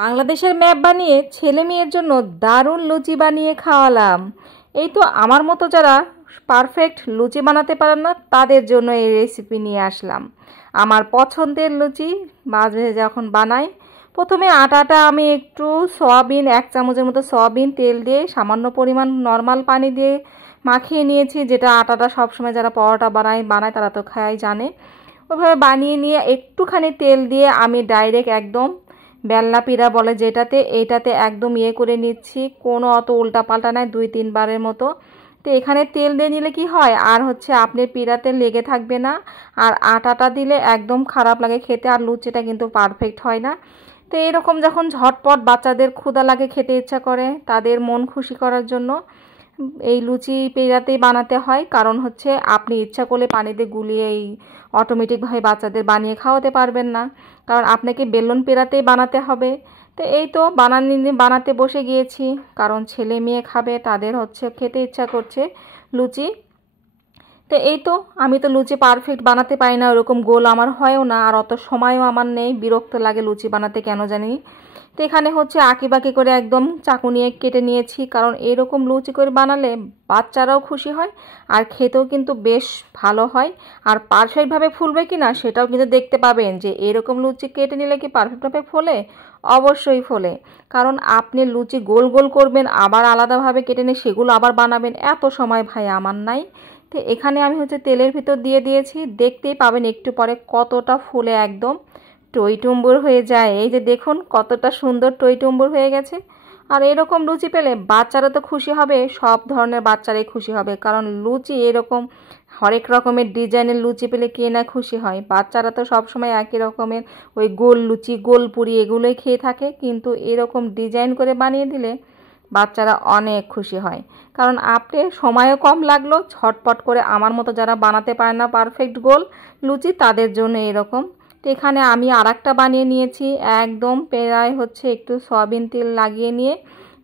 বাংলাদেশের ম্যাপ বানিয়ে ছেলে মেয়ের জন্য দারুণ লুচি বানিয়ে খাওয়ালাম। এই তো আমার মতো যারা পারফেক্ট লুচি বানাতে পারেন না তাদের জন্য এই রেসিপি নিয়ে আসলাম। আমার পছন্দের লুচি মাঝে যখন বানাই, প্রথমে আটাটা আমি একটু সয়াবিন 1 চামচের মতো সয়াবিন তেল দিয়ে সামান্য পরিমাণ নর্মাল পানি দিয়ে মাখিয়ে নিয়েছি, যেটা আটাটা সবসময় যারা পরোটা বানায় তারা তো খায় জানে। ওইভাবে বানিয়ে নিয়ে একটুখানি তেল দিয়ে আমি ডাইরেক্ট একদম বেলনা পিড়া বলে যেটাতে, এইটাতে একদম করে নিচ্ছি, কোনো অত উল্টাপাল্টা নাই, 2-3 বারের মতো। তো এখানে তেল দিয়ে নিলে কি হয়, আর আপনি পিড়াতে লেগে থাকবে না, আর আটাটা দিলে একদম খারাপ লাগে খেতে, আর লুচিটা কিন্তু পারফেক্ট হয় না। তো এরকম যখন ঝটপট বাচ্চাদের ক্ষুধা লাগে, খেতে ইচ্ছা করে, তাদের মন খুশি করার জন্য এই লুচি পেঁয়াতেই বানাতে হয়। কারণ আপনি ইচ্ছা করলে পানিতে গুলিয়ে এই অটোমেটিকভাবে বাচ্চাদের বানিয়ে খাওয়াতে পারবেন না, কারণ আপনাকে বেলুন পেঁয়াতেই বানাতে হবে। তো এই তো বানাতে বসে গিয়েছি, কারণ ছেলে মেয়ে খাবে, তাদের খেতে ইচ্ছা করছে লুচি। তো এই তো আমি তো লুচি পারফেক্ট বানাতে পারি না, ওরকম গোল আমার হয়ও না, আর অত সময়ও আমার নেই, বিরক্ত লাগে লুচি বানাতে কেন জানি। তো এখানে আঁকিবাঁকি করে একদম চাকু নিয়ে কেটে নিয়েছি, কারণ এরকম লুচি করে বানালে বাচ্চারাও খুশি হয়, আর খেতেও কিন্তু বেশ ভালো হয়। আর পারফেক্টভাবে ফুলবে কি না সেটাও কিন্তু দেখতে পাবেন, যে এরকম লুচি কেটে নিলে কি পারফেক্টভাবে ফোলে। অবশ্যই ফোলে, কারণ আপনি লুচি গোল গোল করবেন, আবার আলাদাভাবে কেটে নিয়ে সেগুলো আবার বানাবেন, এত সময় ভাই আমার নাই। তো এখানে আমি তেলের ভিতর দিয়ে দিয়েছি, দেখতেই পাবেন একটু পরে কতটা ফুলে একদম টইটুম্বুর হয়ে যায়। এই যে দেখুন কতটা সুন্দর টইটুম্বুর হয়ে গেছে। আর এরকম লুচি পেলে বাচ্চারা তো খুশি হবে, সব ধরনের বাচ্চারাই খুশি হবে, কারণ লুচি এরকম হরেক রকমের ডিজাইনের লুচি পেলে কে না খুশি হয়। বাচ্চারা তো সবসময় একই রকমের ওই গোল লুচি, গোল পুরি এগুলোই খেয়ে থাকে, কিন্তু এরকম ডিজাইন করে বানিয়ে দিলে বাচ্চারা অনেক খুশি হয়। কারণ আপনি সময়ও কম লাগলো, ঝটপট করে আমার মতো যারা বানাতে পারে না পারফেক্ট গোল লুচি, তাদের জন্য এরকম। তো এখানে আমি আরেকটা বানিয়ে নিয়েছি, একদম প্রায় একটু সয়াবিন তেল লাগিয়ে নিয়ে,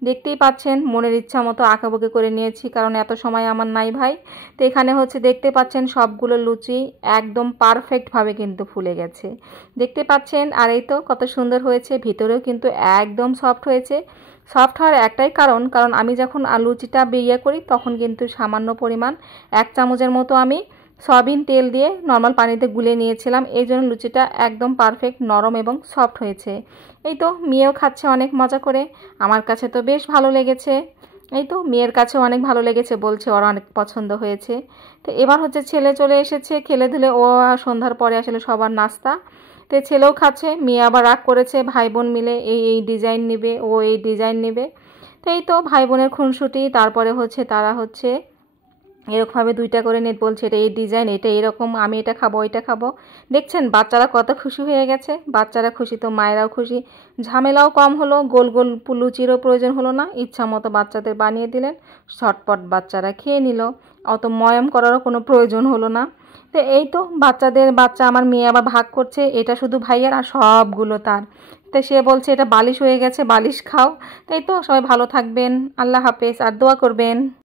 দেখতেই পাচ্ছেন মনের ইচ্ছা মতো আঁকাবুকি করে নিয়েছি, কারণ এত সময় আমার নাই ভাই। তো এখানে দেখতে পাচ্ছেন সবগুলো লুচি একদম পারফেক্টভাবে কিন্তু ফুলে গেছে, দেখতে পাচ্ছেন। আর এই তো কত সুন্দর হয়েছে, ভিতরেও কিন্তু একদম সফট হয়েছে। সফট হওয়ার একটাই কারণ আমি যখন লুচিটা করি তখন কিন্তু সামান্য পরিমাণ 1 চামচের মতো আমি সয়াবিন তেল দিয়ে নর্মাল পানিতে গুলিয়ে নিয়েছিলাম, এই জন্য লুচিটা একদম পারফেক্ট নরম এবং সফট হয়েছে। এই তো মেয়েও খাচ্ছে অনেক মজা করে, আমার কাছে তো বেশ ভালো লেগেছে। এই তো মেয়ের কাছেও অনেক ভালো লেগেছে, বলছে ওর অনেক পছন্দ হয়েছে। তো এবার ছেলে চলে এসেছে খেলে ধুলে, ও সন্ধ্যার পরে আসলে সবার নাস্তা। তো ছেলেও খাচ্ছে, মেয়ে আবার রাগ করেছে, ভাই বোন মিলে এই ডিজাইন নেবে, ও এই ডিজাইন নেবে। তো এই তো ভাই বোনের খুনসুটি, তারপরে তারা এরকমভাবে 2টা করে নেট বলছে এটা এই ডিজাইন, এটা এরকম, আমি এটা খাবো ওইটা খাবো। দেখছেন বাচ্চারা কত খুশি হয়ে গেছে, বাচ্চারা খুশি তো মায়েরাও খুশি, ঝামেলাও কম হলো, গোল গোল লুচিরও প্রয়োজন হলো না, ইচ্ছা মতো বাচ্চাদের বানিয়ে দিলেন, ঝটপট বাচ্চারা খেয়ে নিল, অত ময়ম করারও কোনো প্রয়োজন হলো না। তো এই তো বাচ্চা আমার মেয়ে আবার ভাগ করছে, এটা শুধু ভাইয়ার আর সবগুলো তার। তো সে বলছে এটা বালিশ হয়ে গেছে, বালিশ খাও। তাই তো সবাই ভালো থাকবেন, আল্লাহ হাফেজ, আর দোয়া করবেন।